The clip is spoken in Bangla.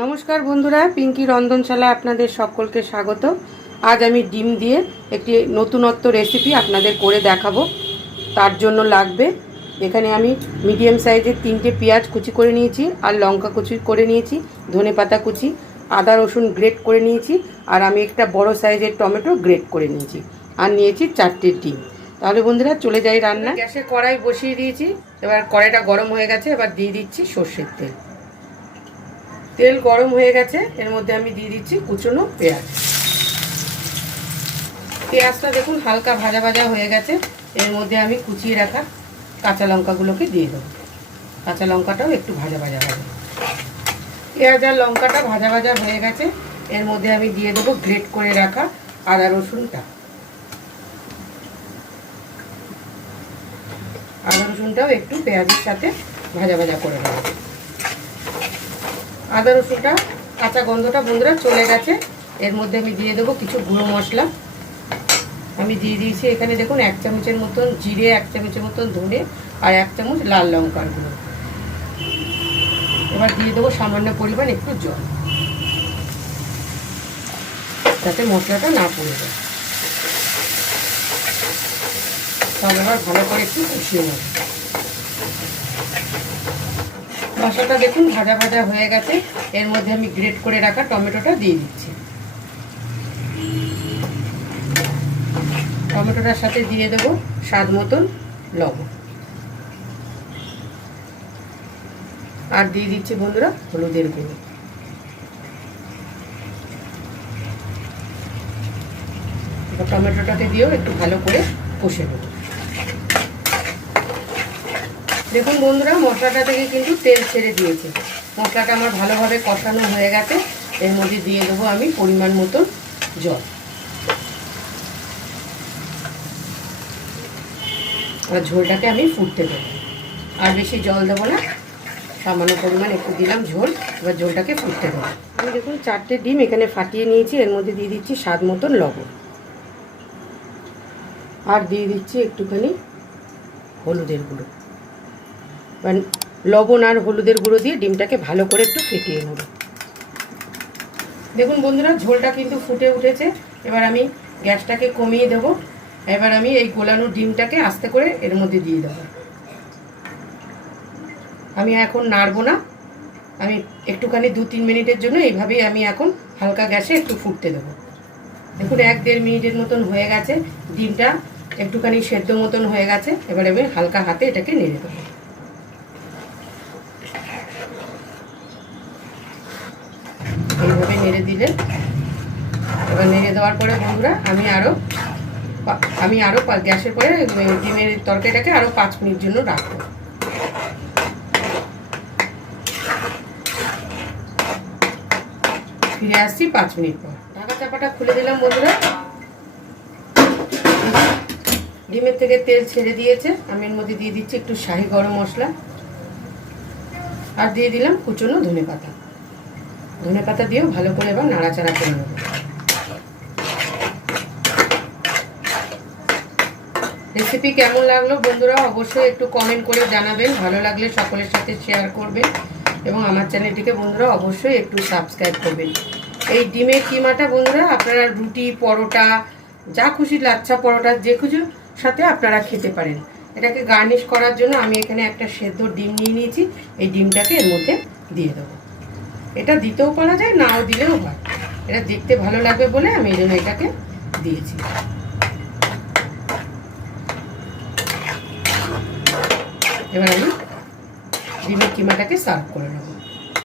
নমস্কার বন্ধুরা, পিঙ্কি রন্ধনশালা আপনাদের সকলকে স্বাগত। আজ আমি ডিম দিয়ে একটি নতুনত্ব রেসিপি আপনাদের করে দেখাবো। তার জন্য লাগবে এখানে আমি মিডিয়াম সাইজের 3টে পেঁয়াজ কুচি করে নিয়েছি, আর লঙ্কা কুচি করে নিয়েছি, ধনেপাতা কুচি, আদা রসুন গ্রেট করে নিয়েছি, আর আমি একটা বড় সাইজের টমেটো গ্রেট করে নিয়েছি, আর নিয়েছি 4টে ডিম। তাহলে বন্ধুরা চলে যাই রান্না। গ্যাসে কড়াই বসিয়ে দিয়েছি, এবার কড়াইটা গরম হয়ে গেছে। এবার দিয়ে দিচ্ছি সর্ষের তেল। তেল গরম হয়ে গেছে, এর মধ্যে আমি দিয়ে দিচ্ছি কুচনো পেঁয়াজ। পেঁয়াজটা দেখুন হালকা ভাজা ভাজা হয়ে গেছে। এর মধ্যে আমি কুচিয়ে রাখা কাঁচা লঙ্কাগুলোকে দিয়ে দেবো। কাঁচা লঙ্কাটাও একটু ভাজা ভাজা হবে। পেঁয়াজ আর লঙ্কাটা ভাজা ভাজা হয়ে গেছে, এর মধ্যে আমি দিয়ে দেবো গ্রেট করে রাখা আদা রসুনটা। আদা রসুনটাও একটু পেঁয়াজের সাথে ভাজা ভাজা করে নেব। আদা রসুনটা কাঁচা গন্ধটা বন্ধুরা চলে গেছে। এর মধ্যে আমি দিয়ে দেবো কিছু গুঁড়ো মশলা। আমি দিয়ে দিয়েছি এখানে দেখুন 1 চামচের মতন জিরে, 1 চামচের মতন ধনে, আর 1 চামচ লাল লঙ্কার গুঁড়ো। এবার দিয়ে দেবো সামান্য পরিমাণ একটু জল, যাতে মশলাটা না পড়ে যায়। সব এবার ভালো করে একটু কষিয়ে নেব। মশলাটা দেখুন ভাজা ভাজা হয়ে গেছে, এর মধ্যে আমি গ্রেট করে রাখা টমেটোটা দিয়ে দিচ্ছি। টমেটোটার সাথে দিয়ে দেবো স্বাদ মতন লবণ, আর দিয়ে দিচ্ছি বন্ধুরা হলুদের গুঁড়ো। টমেটোটাকে দিয়েও একটু ভালো করে কষে নেব। দেখুন বন্ধুরা মশলাটা থেকে কিন্তু তেল ছেড়ে দিয়েছে। মশলাটা আমার ভালোভাবে কষানো হয়ে গেছে। এর মধ্যে দিয়ে দেবো আমি পরিমাণ মতন জল, আর ঝোলটাকে আমি ফুটতে দেবো। আর বেশি জল দেবো না, সামান্য পরিমাণ একটু দিলাম ঝোল। এবার ঝোলটাকে ফুটতে দেবো। আমি দেখুন 4টে ডিম এখানে ফাটিয়ে নিয়েছি, এর মধ্যে দিয়ে দিচ্ছি স্বাদ মতন লবণ, আর দিয়ে দিচ্ছি একটুখানি হলুদের গুঁড়ো। লবণ আর হলুদের গুঁড়ো দিয়ে ডিমটাকে ভালো করে একটু ফেটিয়ে নেব। দেখুন বন্ধুরা ঝোলটা কিন্তু ফুটে উঠেছে। এবার আমি গ্যাসটাকে কমিয়ে দেব। এবার আমি এই গোলানো ডিমটাকে আস্তে করে এর মধ্যে দিয়ে দেবো। আমি এখন নাড়বো না, আমি একটুখানি 2-3 মিনিটের জন্য এইভাবেই আমি এখন হালকা গ্যাসে একটু ফুটতে দেবো। দেখুন 1-1.5 মিনিটের মতন হয়ে গেছে, ডিমটা একটুখানি সেদ্ধ মতন হয়ে গেছে। এবার আমি হালকা হাতে এটাকে নেড়ে দেবো। এইভাবে নেড়ে দিলে, এবার নেড়ে দেওয়ার পরে বন্ধুরা আমি আরও গ্যাসের পরে ডিমের তরকারিটাকে আরও 5 মিনিট জন্য রাখবো। ফিরে আসছি 5 মিনিট পর। ঢাকা চাপাটা খুলে দিলাম বন্ধুরা। ডিমের থেকে তেল ছেড়ে দিয়েছে। আমি এর মধ্যে দিয়ে দিচ্ছি একটু শাহি গরম মশলা, আর দিয়ে দিলাম কুচনো ধনেপাতা। ধনেপাতা দিয়েও ভালো করে এবার নাড়াচাড়া করে নেব। রেসিপি কেমন লাগলো বন্ধুরা অবশ্যই একটু কমেন্ট করে জানাবেন। ভালো লাগলে সকলের সাথে শেয়ার করবেন, এবং আমার চ্যানেলটিকে বন্ধুরা অবশ্যই একটু সাবস্ক্রাইব করবেন। এই ডিমের কিমাটা বন্ধুরা আপনারা রুটি, পরোটা, যা খুশি, লাচ্ছা পরোটা, যে কিছুর সাথে আপনারা খেতে পারেন। এটাকে গার্নিশ করার জন্য আমি এখানে একটা সেদ্ধ ডিম নিয়ে নিয়েছি। এই ডিমটাকে এর মধ্যে দিয়ে দেবো। এটা দিতেও পারা যায়, নাও দিলেও হয়। এটা দেখতে ভালো লাগবে বলে আমি এই জন্য এটাকে দিয়েছি। এবার আমি ডিমের কিমাটাকে সার্ভ করে নেব।